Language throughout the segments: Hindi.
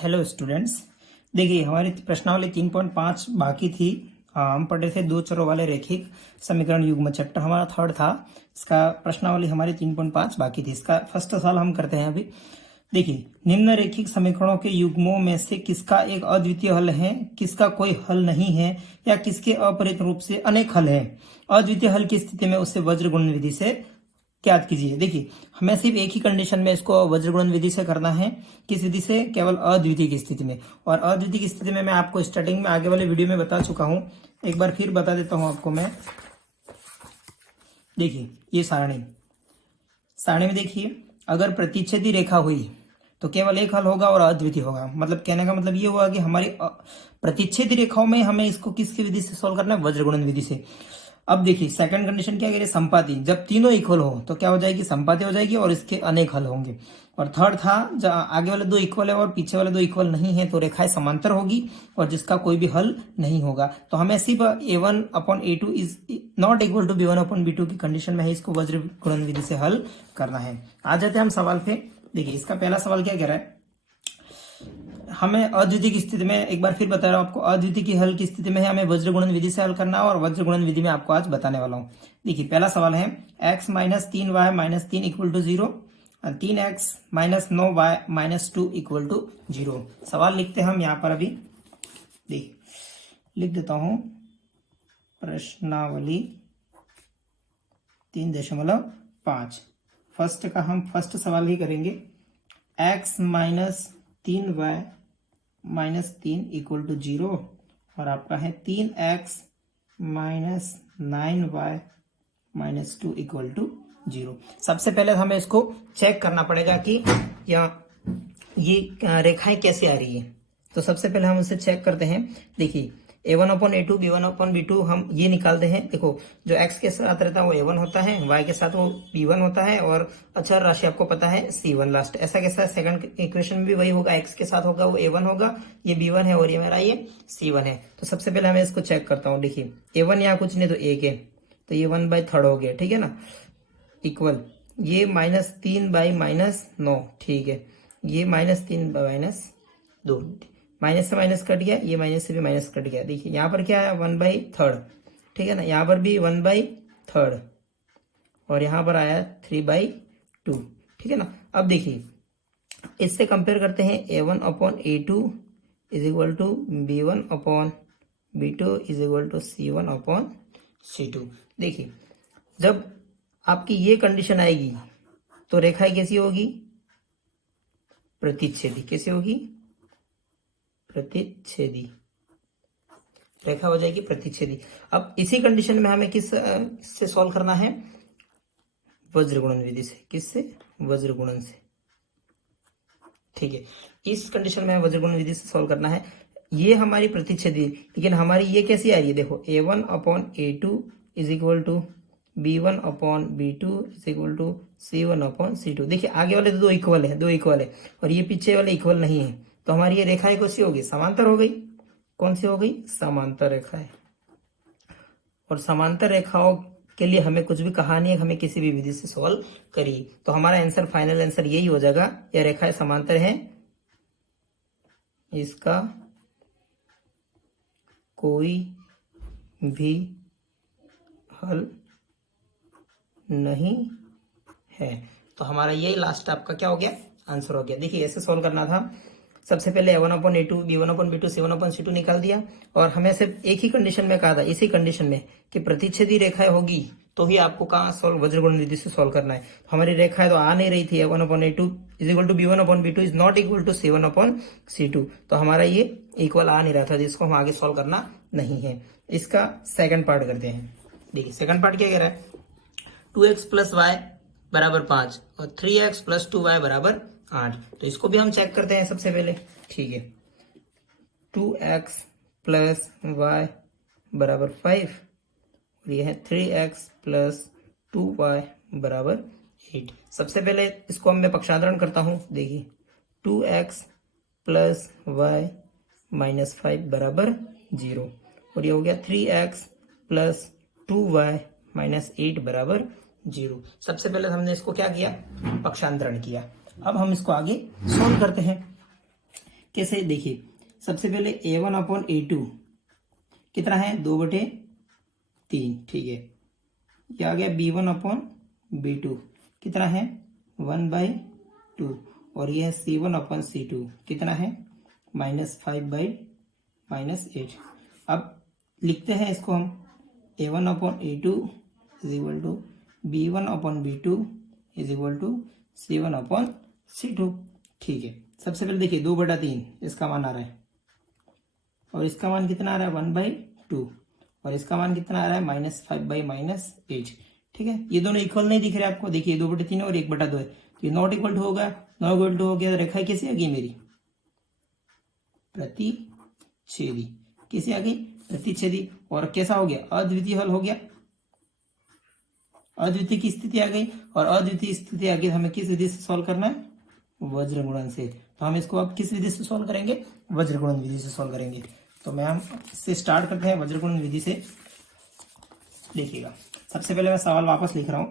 हेलो स्टूडेंट्स, देखिए हमारी प्रश्नावली 3.5 बाकी थी। हम पढ़े थे दो चरों वाले रैखिक समीकरण युग्म, चैप्टर हमारा थर्ड था। इसका प्रश्नावली हमारी 3.5 बाकी थी। इसका फर्स्ट सवाल हम करते हैं अभी। देखिए, निम्न रैखिक समीकरणों के युग्मों में से किसका एक अद्वितीय हल है, किसका कोई हल नहीं है, या किसके अपरित रूप से अनेक हल है। अद्वितीय हल की स्थिति में उसे वज्र गुणन विधि से ज्ञात कीजिए। देखिए, हमें सिर्फ एक ही कंडीशन में इसको वज्र गुणन विधि से करना है। किस विधि से? केवल अद्वितीय की स्थिति में। और अद्वितीय की स्थिति में मैं आपको स्टार्टिंग में आगे वाले वीडियो में बता चुका हूं, एक बार फिर बता देता हूं आपको मैं। देखिए, ये सारणी में देखिए, अगर प्रतिच्छेदी रेखा हुई तो केवल एक हल होगा और अद्वितीय होगा। मतलब कहने का मतलब ये हुआ कि हमारी प्रतिच्छेदी रेखाओं में हमें इसको किसकी विधि से सॉल्व करना है? वज्र गुणन विधि से। अब देखिए, सेकंड कंडीशन क्या कह रही है? संपाती। जब तीनों इक्वल हो तो क्या हो जाएगी? संपाती हो जाएगी और इसके अनेक हल होंगे। और थर्ड था, जब आगे वाले दो इक्वल है और पीछे वाले दो इक्वल नहीं है तो रेखाएं समांतर होगी और जिसका कोई भी हल नहीं होगा। तो हमें सिर्फ a1/a2 is not equal to b1/b2 की कंडीशन में है इसको वज्र गुणन विधि से हल करना है। आ जाते हैं हम सवाल पे। देखिए, इसका पहला सवाल क्या कह रहा है? हमें अद्वितीय की स्थिति में, एक बार फिर बता रहा हूं आपको, अद्वितीय की हल की स्थिति में हमें वज्र गुणन विधि से हल करना है और वज्र गुणन विधि में आपको आज बताने वाला हूं। देखिए, पहला सवाल है x - 3y - 3 equal to 0, 3x - 9y - 2 equal to 0। सवाल लिखते हैं हम यहाँ पर। अभी देखिए, लिख देता हूं प्रश्नावली 3.5। फर्स्ट का हम फर्स्ट सवाल ही करेंगे। x - 3y - 3 इक्वल टू 0 और आपका है 3x - 9y - 2 इक्वल टू 0। सबसे पहले हमें इसको चेक करना पड़ेगा कि ये रेखाएं कैसे आ रही है। तो सबसे पहले हम इसे चेक करते हैं। देखिए, a1/a2 b1/b2 हम ये निकालते हैं। देखो, जो x के साथ रहता है वो a1 होता है, y के साथ वो b1 होता है और अचर राशि आपको पता है c1 लास्ट। ऐसा कैसा? सेकंड इक्वेशन में भी वही होगा, x के साथ होगा वो a1 होगा, ये b1 है और ये मेरा ये c1 है। तो सबसे पहले मैं इसको चेक करता हूँ। देखिए, a1 यहाँ कुछ नहीं तो 1 है, तो ये 1/3 हो गया, ठीक है ना, इक्वल ये -3/-9, ठीक है, ये -3/-2, माइनस से माइनस कट गया, ये माइनस से भी माइनस कट गया। देखिए, यहाँ पर क्या है? 1/3, ठीक है ना, यहाँ पर भी 1/3 और यहाँ पर आया 3/2, ठीक है ना। अब देखिए, इससे कंपेयर करते हैं। a1/a2 is equal to b1/b2 is equal to c1/c2। देखिए, जब आपकी ये कंडीशन आएगी तो रेखाएं कैसी होगी? प्रतिच्छेदी। कैसी होगी? प्रतिच्छेदी रेखा हो जाएगी प्रतिच्छेदी। अब इसी कंडीशन में हमें किस से सॉल्व करना है? वज्र गुणन विधि से। किससे? वज्र गुणन से, ठीक है। इस कंडीशन में वज्र गुणन विधि से सॉल्व करना है। ये हमारी प्रतिच्छेदी, लेकिन हमारी ये कैसी आ रही है? देखो, a1/a2 is equal to b1/b2 is equal to c1/c2। देखिए, आगे वाले दो इक्वल है और ये पीछे वाले इक्वल नहीं है, तो हमारी ये रेखाएं कैसी होगी? समांतर हो गई। कौन सी हो गई? समांतर रेखाएं। और समांतर रेखाओं के लिए हमें कुछ भी कहा नहीं है, हमें किसी भी विधि से सॉल्व करिए। तो हमारा आंसर, फाइनल आंसर यही हो जाएगा, ये रेखाएं समांतर हैं, इसका कोई भी हल नहीं है। तो हमारा यही लास्ट आपका क्या हो गया? आंसर हो गया। देखिए, ऐसे सॉल्व करना था। सबसे पहले a1/a2 b1/b2 c1/c2 निकाल दिया और हमें सिर्फ एक ही कंडीशन में कहा था, इसी कंडीशन में, कि प्रतिच्छेदी रेखाएं होगी तो ही आपको कहाँ सॉल्व वज्र गुणन विधि से सॉल्व करना है। तो हमारी रेखाएं तो आ नहीं रही थी। a1/a2 is equal to b1/b2 is not equal to c1/c2, तो हमारा ये इक्वल आ नहीं रहा था, जिसको हम आगे सॉल्व करना नहीं है। इसका सेकंड पार्ट करते हैं। देखिए, सेकंड पार्ट क्या कह रहा है? 2x + y = 5 और 3x + 2y = 8। तो इसको भी हम चेक करते हैं सबसे पहले, ठीक है। 2x + y = 5 और ये है 3x + 2y = 8। सबसे पहले इसको मैं पक्षांतरण करता हूं। देखिए, 2x + y - 5 = 0 और ये हो गया 3x + 2y - 8 = 0। सबसे पहले हमने इसको क्या किया? पक्षांतरण किया। अब हम इसको आगे सोल्व करते हैं। कैसे देखिए, सबसे पहले a1 अपॉन a2 कितना है 2/3, ठीक है। ये आ गया b1 अपॉन b2 कितना है 1/2, और ये है c1 अपॉन c2 कितना है -5/-8। अब लिखते हैं इसको हम a1 upon a2 is equal to b1 upon b2 is equal to c1 upon c2, ठीक है। सबसे पहले देखिए 2/3 इसका मान आ रहा है, और इसका मान कितना आ रहा है 1/2, और इसका मान कितना आ रहा है -5/-8, ठीक है। ये दोनों इक्वल नहीं दिख रहे आपको, देखिए 2/3 और 1/2 है, ये नॉट इक्वल टू होगा, नॉट इक्वल टू हो गया, रेखा कैसी आ गई मेरी प्रतिच्छेदी, कैसी आ गई प्रतिच्छेदी, और कैसा हो गया अद्वितीय हल हो गया, अद्वितीय की स्थिति आ गई, और अद्वितीय स्थिति आ गई हमें किस विधि से सॉल्व करना है वज्र गुणन से। तो हम इसको अब किस विधि से सॉल्व करेंगे वज्र गुणन विधि से सॉल्व करेंगे। तो मैं हम इससे स्टार्ट करते हैं वज्र गुणन विधि से। देखिएगा सबसे पहले मैं सवाल वापस लिख रहा हूं,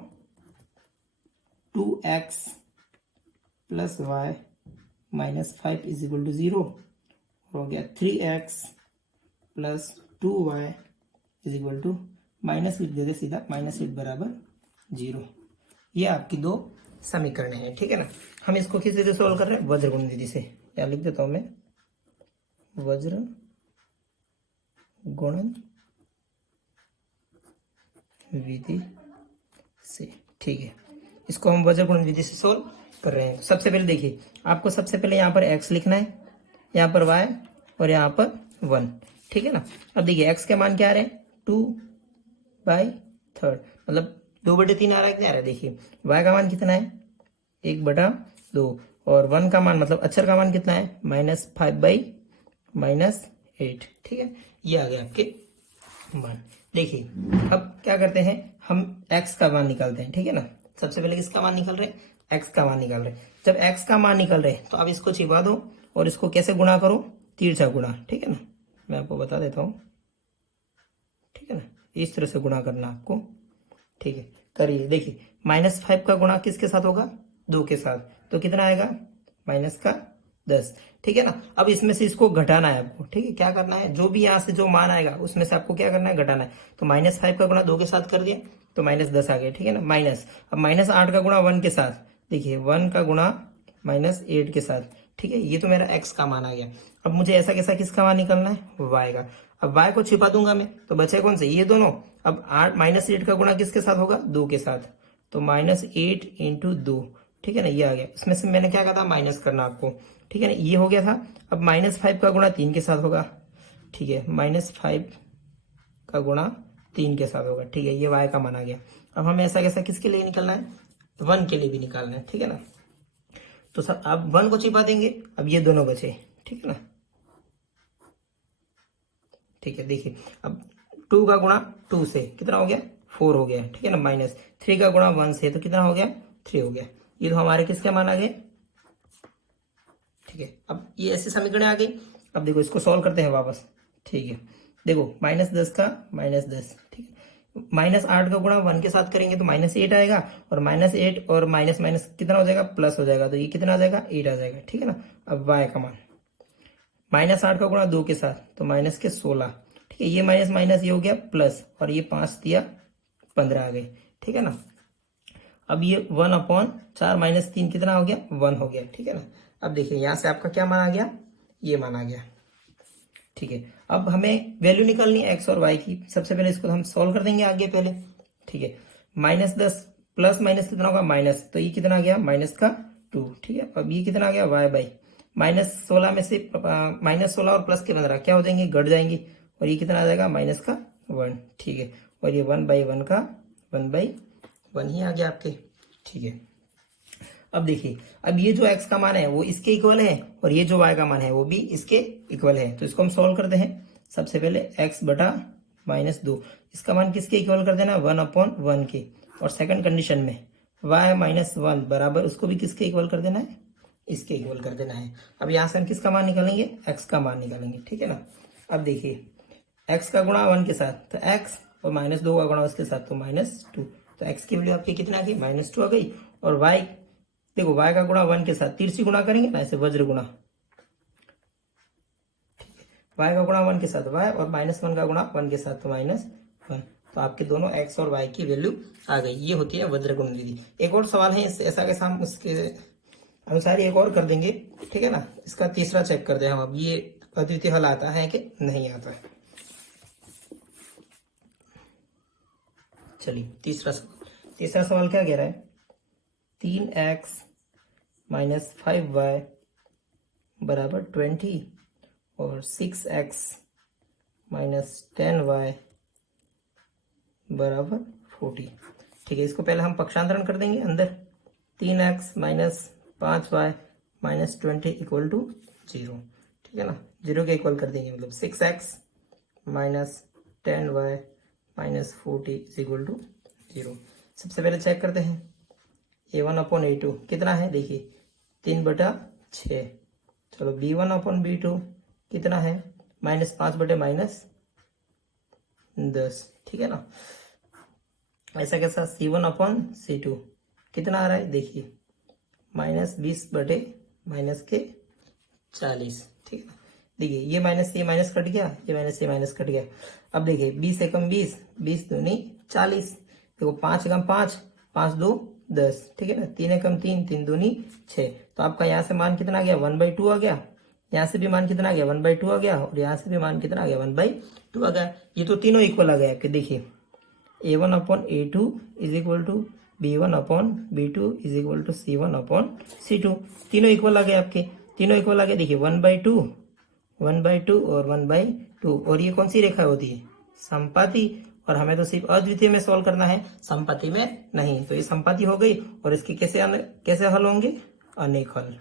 2x plus y minus 5 is equal to 0, हो गया 3x plus 2y is equal to -8 दे दे सीधा, -8 बराबर 0। ये आपकी दो समीकरण है, ठीक है ना। हम इसको किस विधि से सॉल्व कर रहे हैं वज्र गुणन विधि से, या लिख देता हूं मैं वज्र गुणन विधि से, ठीक है। इसको हम वज्र गुणन विधि से सॉल्व कर रहे हैं। सबसे पहले देखिए आपको सबसे पहले यहाँ पर x लिखना है, यहाँ पर y और यहाँ पर 1, ठीक है ना। अब देखिए x के मान क्या आ रहे हैं 2/3, मतलब 2/3 आ रहा है, क्या आ रहा है देखिए। y का मान कितना है 1/2, और 1 का मान मतलब अक्षर का मान कितना है -5/-8, ठीक है। ये आ गया आपके मान। देखिए अब क्या करते हैं हम x का मान निकालते हैं, ठीक है ना। सबसे पहले किसका मान निकल रहे हैं x का मान निकाल रहे हैं। जब x का मान निकल रहे हैं तो अब इसको छिपा दो और इसको कैसे गुणा करो तिरछा गुणा, ठीक है ना। मैं आपको बता देता हूं, ठीक है ना, इस तरह से गुणा करना आपको, ठीक है। करिए देखिए -5 का गुणा किसके साथ होगा 2 के साथ, तो कितना आएगा -10, ठीक है ना। अब इसमें से इसको घटाना है आपको, ठीक है। क्या करना है जो भी यहाँ से जो मान आएगा उसमें से आपको क्या करना है घटाना है। तो -5 का गुणा 2 के साथ कर दिया तो -10 आ गया, ठीक है ना। माइनस अब -8 का गुणा 1 के साथ, देखिए 1 का गुणा -8 के साथ, ठीक है। ये तो मेरा x का मान आ गया। अब मुझे ऐसा कैसा किसका मान निकलना है y का। अब y को छिपा दूंगा मैं तो बचे कौन से ये दोनों। अब -8 का गुणा किसके साथ होगा 2 के साथ, तो -8 × 2, ठीक है ना। ये आ गया, इसमें से मैंने क्या कहा था माइनस करना आपको, ठीक है ना। ये हो गया था। अब -5 का गुणा 3 के साथ होगा, ठीक है, -5 का गुणा 3 के साथ होगा, ठीक है। ये y का मान आ गया। अब हमें ऐसा कैसा किसके लिए निकलना है 1 के लिए भी निकालना है, ठीक है ना। तो सब अब 1 को छिपा देंगे, अब ये दोनों बचे, ठीक है ना, ठीक है। देखिए अब 2 का गुणा 2 से कितना हो गया 4 हो गया, ठीक है ना। -3 का गुणा 1 से तो कितना हो गया 3 हो गया। ये तो हमारे किसके मान आ गए, ठीक है। अब ये ऐसी समीकरण आ गई। अब देखो इसको सॉल्व करते हैं वापस, ठीक है। देखो -10 का -10, ठीक है। -8 का गुणा 1 के साथ करेंगे तो -8 आएगा, और -8 और माइनस माइनस कितना हो जाएगा प्लस हो जाएगा, तो ये कितना आ जाएगा 8 आ जाएगा, ठीक है ना। अब y का मान -8 का गुणा 2 के साथ तो -16, ठीक है। ये माइनस माइनस ये हो गया प्लस, और ये 5 दिया 15 आ गए, ठीक है ना। अब ये 1/4 -3 कितना हो गया 1 हो गया, ठीक है ना। अब देखिए यहां से आपका क्या मान आ गया ये मान आ गया, ठीक है। अब हमें वैल्यू निकालनी है x और y की। सबसे पहले इसको हम सॉल्व कर देंगे आगे पहले, ठीक है। -10 प्लस माइनस कितना होगा माइनस, तो ये कितना आ गया -2, ठीक है। अब ये कितना आ गया y/-16 में से -16 और +15 क्या हो जाएंगे घट जाएंगे, और ये कितना आ जाएगा -1, ठीक है। और ये 1/1 का 1/1 ही आ गया आपके, ठीक है। अब देखिए अब ये जो x का मान है वो इसके इक्वल है, और ये जो y का मान है वो भी इसके इक्वल है। तो इसको हम सॉल्व करते हैं। सबसे पहले x/-2 इसका मान किसके इक्वल कर देना 1/1 के, और सेकंड कंडीशन में y-1 बराबर उसको भी किसके इक्वल कर देना है इसके इक्वल कर देना है। अब यहाँ से हम किसका मान निकालेंगे x का मान निकालेंगे, ठीक है ना। अब देखिए x का गुणा 1 के साथ तो x, और -2 का गुणा उसके साथ तो -2, तो x की वैल्यू आपकी कितना आ गई -2 आ गई। और y देखो y का गुणा 1 के साथ तिरछी गुणा करेंगे ना ऐसे वज्र गुणा, y का गुणा 1 के साथ y और -1 का गुणा 1 के साथ तो -1। तो आपके दोनों x और y की वैल्यू आ गई। ये होती है वज्रगुणन विधि। एक और सवाल है ऐसा कैसा हम उसके अनुसार एक और कर देंगे, ठीक है ना। इसका तीसरा चेक कर दे हम अब, ये अद्वितीय हल आता है कि नहीं आता है। चलिए तीसरा सवाल क्या कह रहा है, 3x माइनस 5y बराबर 20 और 6x माइनस 10y बराबर 40। ठीक है, इसको पहले हम पक्षांतरण कर देंगे अंदर। 3x minus 5y minus 20 equal to 0, ठीक है ना। 0 के इक्वल कर देंगे, मतलब 6x minus 10y minus 40 is equal to 0। सबसे पहले चेक करते हैं a1/a2 कितना है, देखिए 3/6। चलो b1/b2 कितना है, -5/-10, ठीक है ना। ऐसा कैसा, c1/c2 कितना आ रहा है, देखिए -20/-40, ठीक है ना। देखिए ये माइनस ये माइनस कट गया, ये माइनस ये माइनस कट गया। अब देखिए 20 एकम 20, 20 दूनी 40। देखो 5 एकम 5, 5 2 10, ठीक है ना। 3 एकम 3, 3 दूनी 6। तो आपका यहाँ से मान कितना आ गया, 1/2 आ गया। यहाँ से भी मान कितना आ गया, 1/2 आ गया। और यहाँ से भी मान कितना आ गया, 1/2 आ गया। ये तो तीनों इक्वल आ गए आपके। देखिए a1/a2 is equal to b1/b2 is equal to c1/c2। तीनों इक्वल आ गए आपके, तीनों इक्वल आ गए। देखिए 1/2 और 1/2। और ये कौन सी रेखा होती है, समपाती। और हमें तो सिर्फ अद्वितीय में सॉल्व करना है, समपाती में नहीं। तो ये समपाती हो गई। और इसके कैसे हल होंगे, अनेक हल,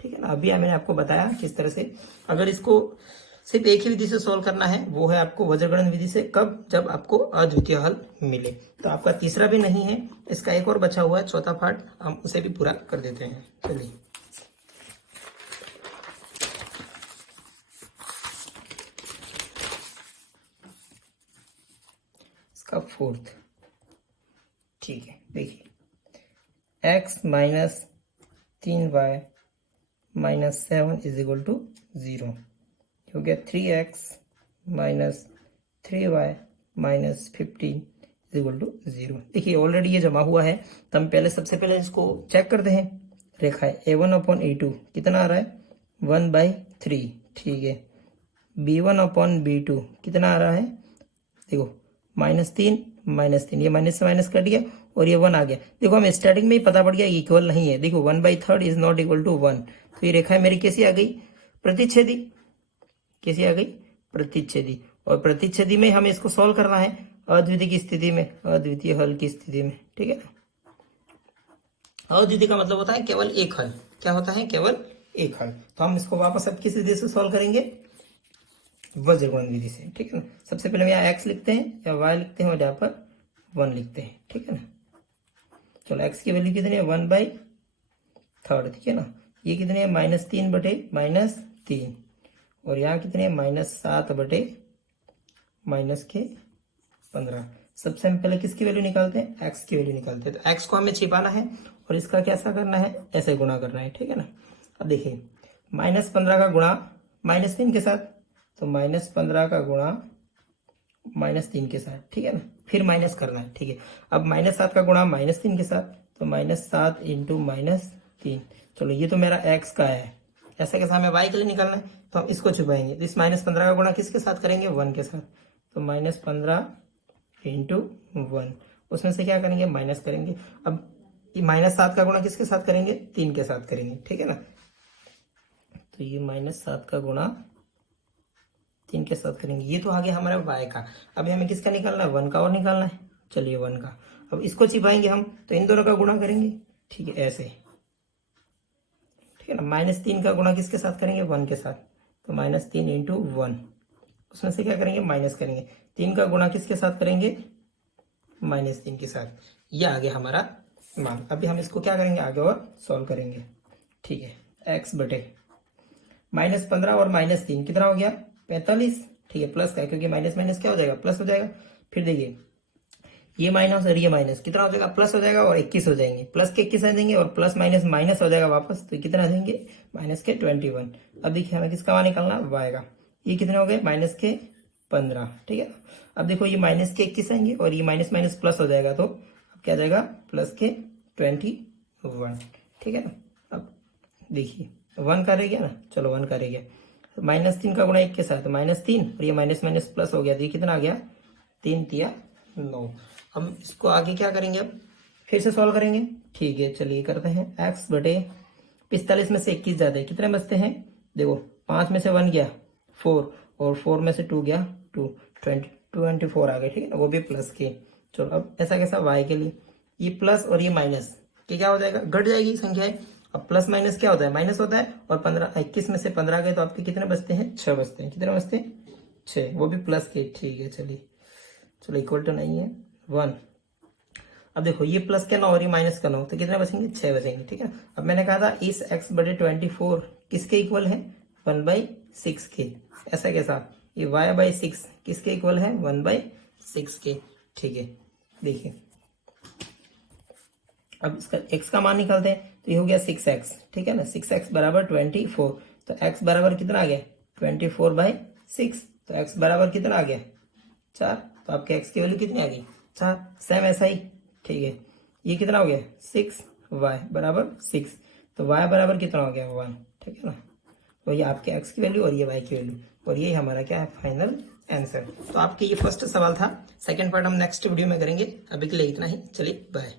ठीक है ना। अभी मैंने आपको बताया किस तरह से। अगर इसको सिर्फ एक ही विधि से सॉल्व करना है, वो है आपको वज्रगणन विधि से। कब, जब आपको अद्वितीय हल मिले। तो आपका तीसरा भी नहीं है, इसका एक और बचा हुआ है चौथा पार्ट, हम उसे भी पूरा कर देते हैं। चलिए इसका फोर्थ, ठीक है। देखिए x minus 3y minus 7 is equal to 0 हो गया। 3x minus 3y minus 15 is equal to 0। देखिए ऑलरेडी ये जमा हुआ है, तो हम पहले सबसे पहले इसको चेक करते हैं। रेखा है a1/a2 कितना आ रहा है, 1/3, ठीक है। b1/b2 कितना आ रहा है, देखो -3 ये माइनस से माइनस कट गया और ये 1 आ गया। देखो हमें स्टार्टिंग में ही पता पड़ गया इक्वल नहीं है। देखो 1/3 इज नॉट इक्वल टू 1। तो ये रेखा मेरी कैसी आ गई, प्रतिच्छेदी। कैसी आ गई, प्रतिच्छेदी। और प्रतिच्छेदी में हमें इसको सॉल्व करना है अद्वितीय की स्थिति में, अद्वितीय हल की स्थिति में, ठीक है ना। अद्वितीय का मतलब होता है केवल एक हल। क्या होता है, केवल एक हल। तो हम इसको वापस अब किस विधि से सॉल्व करेंगे, वज्रगुणन विधि से, ठीक है ना। सबसे पहले हम यहाँ x लिखते हैं या y लिखते हैं और यहाँ पर 1 लिखते हैं, ठीक है ना। चलो x की वैल्यू कितनी है, 1/3, ठीक है ना। ये कितनी है, -3/-3। और यहाँ कितने है, -7/-15। सबसे हम पहले किसकी वैल्यू निकालते हैं, x की वैल्यू निकालते हैं। तो x को हमें छिपाना है और इसका कैसा करना है, ऐसे गुणा करना है, ठीक है ना। अब देखिए -15 का गुणा -3 के साथ, तो -15 का गुणा -3 के साथ, ठीक है ना। फिर माइनस करना है, ठीक है। अब -7 का गुणा -3 के साथ, तो -7 इंटू -3। चलो ये तो मेरा x का है। ऐसा कैसा, हमें y के लिए निकालना है, तो हम इसको छुपाएंगे। तो इस -15 का गुणा किसके साथ करेंगे, 1 के साथ। तो -15 इंटू 1, उसमें से क्या करेंगे, माइनस करेंगे। अब -7 का गुणा किसके साथ करेंगे, 3 के साथ करेंगे, ठीक है ना। तो ये -7 का गुणा 3 के साथ करेंगे। ये तो आ गया हमारा y का। अभी हमें किसका निकालना है, 1 का और निकालना है। चलिए 1 का, अब इसको छिपाएंगे हम, तो इन दोनों का गुणा करेंगे, ठीक है, ऐसे, ठीक है ना। -3 का गुणा किसके साथ करेंगे, 1 के साथ। तो -3 इंटू 1, उसमें से क्या करेंगे, माइनस करेंगे। 3 का गुणा किसके साथ करेंगे, -3 के साथ। ये आ गया हमारा मान। अभी हम इसको क्या करेंगे, आगे और सॉल्व करेंगे, ठीक है। x/-15 और -3 कितना हो गया, 45, ठीक है। प्लस का, क्योंकि माइनस माइनस क्या हो जाएगा, प्लस हो जाएगा। फिर देखिए ये माइनस और ये माइनस कितना हो जाएगा, प्लस हो जाएगा और 21 हो जाएंगे। प्लस के 21 आ जाएंगे और प्लस माइनस माइनस हो जाएगा वापस, तो कितना आ जाएंगे, -21। अब देखिए हमें किसका मान निकालना, y का। ये कितने हो गए माइनस के 15, ठीक है। अब देखो ये माइनस के 21 आएंगे और ये माइनस माइनस प्लस हो जाएगा, तो अब क्या जाएगा प्लस के 21, ठीक है ना। अब देखिए 1 का रह गया ना, चलो 1 का रह गया, -3 का गुणा 1 के साथ -3 और ये माइनस माइनस प्लस हो गया, तो ये कितना आ गया 3 तिया 9। हम इसको आगे क्या करेंगे, अब फिर से सॉल्व करेंगे, ठीक है। चलिए करते हैं। x बटे 45 में से 21 जाते हैं, कितने बचते हैं, देखो 5 में से 1 गया 4 और 4 में से 2 गया 2, 24 आ गए, ठीक है ना, वो भी प्लस के। चलो अब ऐसा कैसा, y के लिए ये प्लस और ये माइनस के क्या हो जाएगा, घट जाएगी संख्याएं। अब प्लस माइनस क्या होता है, माइनस होता है, और 21 में से 15 गए तो आपके कितने बचते हैं, 6 बचते हैं, कितने बचते हैं 6, वो भी प्लस के, ठीक है। चलिए चलो इक्वल टू नहीं है 1। अब देखो ये प्लस का 9 और ये माइनस का 9, तो कितने बचेंगे 6 बचेंगे, ठीक है। अब मैंने कहा था इस x बटे 24 किसके इक्वल है, 1/6 के। ऐसा कैसा, ये y/6 किसके इक्वल है, 1/6 के, ठीक है। देखिए अब इसका x का मान निकालते हैं, तो ये हो गया 6x, ठीक है ना, 6x बराबर 24, तो x बराबर कितना आ गया 24/6, तो x बराबर कितना आ गया 4, तो आपके x की वैल्यू कितनी आ गई 4। सेम ऐसा ही, ठीक है। ये कितना हो गया 6y बराबर 6, तो y बराबर कितना हो गया 1, ठीक है ना। तो ये आपके x की वैल्यू और ये y की वैल्यू, और ये हमारा क्या है फाइनल आंसर। तो आपके ये फर्स्ट सवाल था, सेकंड पार्ट हम नेक्स्ट वीडियो में करेंगे। अभी के लिए इतना ही, चलिए बाय।